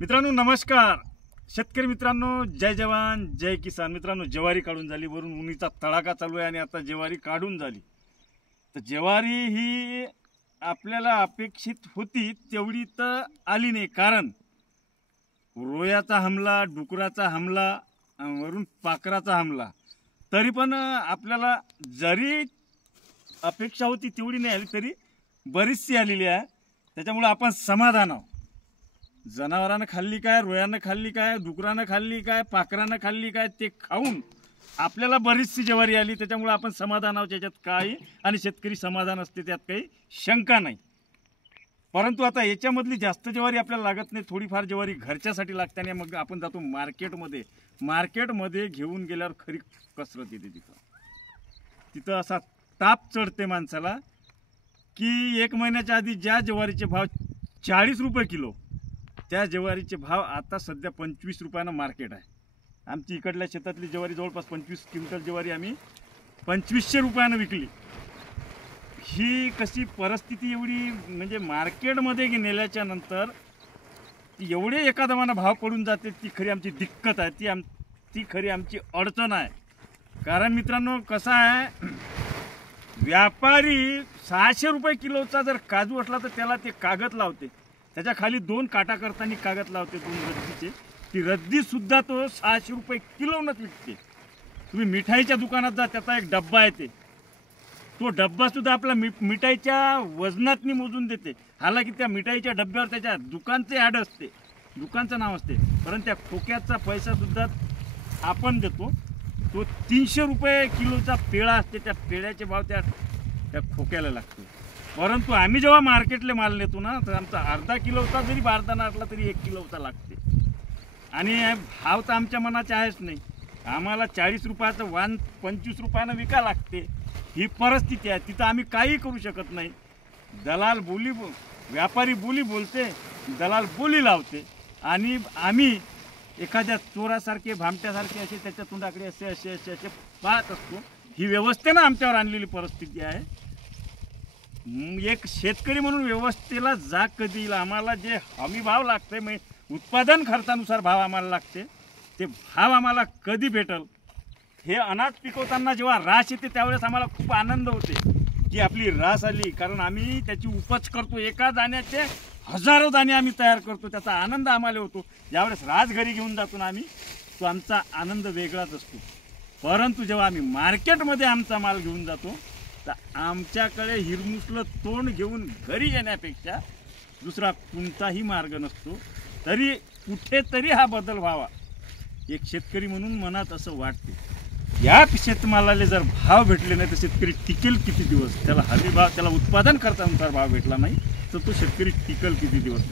मित्रांनो नमस्कार. शेतकरी मित्रांनो, जय जवान जय किसान. मित्रांनो, ज्वारी काढून झाली, वरून उन्हीचा तडाखा चालू आहे आणि आता ज्वारी काढून झाली. तर ज्वारी ही आपल्याला अपेक्षित होती तेवढी तर आली नाही, कारण रोयाचा हमला, डुकराचा हमला, वरून पाखराचा हमला. तरी पण आपल्याला जरी अपेक्षा होती तेवढी नाही आली तरी बरीचशी आलेली आहे. त्याच्यामुळे आपण समाधान आहोत. जनावरांना खाल्ली काय, रोयानं खाल्ली काय, डुकरानं खाल्ली काय, पाखरानं खाल्ली काय, ते खाऊन आपल्याला बरीचशी ज्वारी आली. त्याच्यामुळे आपण समाधान आहोत. त्याच्यात काही आणि शेतकरी समाधान असते, त्यात काही शंका नाही. परंतु आता याच्यामधली जास्त ज्वारी आपल्याला लागत नाही. थोडीफार ज्वारी घरच्यासाठी लागते आणि मग आपण जातो मार्केटमध्ये. मार्केटमध्ये घेऊन गेल्यावर खरी कसरत येते. तिथं असा ताप चढते माणसाला की 1 महिन्याच्या आधी ज्या ज्वारीचे भाव 40 रुपये किलो, त्या ज्वारीचे भाव आता सध्या 25 रुपयानं मार्केट आहे. आमची इकडल्या शेतातली ज्वारी जवळपास 25 क्विंटल ज्वारी आम्ही 2500 रुपयानं विकली. ही कशी परिस्थिती, एवढी म्हणजे मार्केटमध्ये नेल्याच्या नंतर एवढे एकादमानं भाव पडून जाते. ती खरी आमची दिक्कत आहे, ती खरी आमची अडचण आहे. कारण मित्रांनो कसं आहे, व्यापारी 600 रुपये किलोचा जर काजू असला तर त्याला ते कागद लावते, त्याच्या खाली 2 काटा करताना कागद लावते 2 रद्दीचे. ती रद्दी सुद्धा तो 600 रुपये किलोनच विकते. तुम्ही मिठाईच्या दुकानात जा, त्याचा एक डब्बा येते, तो डब्बा सुद्धा आपला मिठाईच्या वजनातनी मोजून देते. हालाकी त्या मिठाईच्या डब्यावर त्याच्या दुकानचे ॲड असते, दुकानचं नाव असते, परंतु त्या खोक्याचा पैसा सुद्धा आपण देतो. तो 300 रुपये किलोचा पेळा असते, त्या पेळ्याचे भाव त्या खोक्याला लागतो. परंतु आम्ही जेव्हा मार्केटले माल नेतो ना, तर आमचा अर्धा किलोचा जरी बारदाना असला तरी 1 किलोचा लागते. आणि भाव तर आमच्या मनाचे आहेच नाही. आम्हाला 40 रुपयाचं वाण 25 रुपयानं विका लागते. ही परिस्थिती आहे. तिथं आम्ही काही करू शकत नाही. व्यापारी बोली बोलते, दलाल बोली लावते, आणि आम्ही एखाद्या चोरासारखे, भामट्यासारखे असे त्याच्या तोंडाकडे असे पाहत असतो. ही व्यवस्थेनं आमच्यावर आणलेली परिस्थिती आहे. एक शेतकरी म्हणून व्यवस्थेला जाग कधी येईल. आम्हाला जे हमी भाव लागते, मग उत्पादन खर्चानुसार भाव आम्हाला लागते, ते भाव आम्हाला कधी भेटल. हे अनाज पिकवताना जेव्हा रास येते त्यावेळेस आम्हाला खूप आनंद होते की आपली रास आली. कारण आम्ही त्याची उपज करतो, एका दाण्याचे हजारो दाणे आम्ही तयार करतो, त्याचा आनंद आम्हाला होतो. ज्यावेळेस रास घरी घेऊन जातो ना आम्ही, तो आमचा आनंद वेगळाच असतो. परंतु जेव्हा आम्ही मार्केटमध्ये आमचा माल घेऊन जातो, तर आमच्याकडे हिरमुसलं तोंड घेऊन घरी येण्यापेक्षा दुसरा कोणताही मार्ग नसतो. तरी कुठेतरी हा बदल व्हावा, एक शेतकरी म्हणून मनात असं वाटते. या शेतमालाला जर भाव भेटले नाही तर शेतकरी टिकेल किती दिवस? त्याला हमी भाव, त्याला उत्पादन खर्चानुसार भाव भेटला नाही तर तो शेतकरी टिकेल किती दिवस?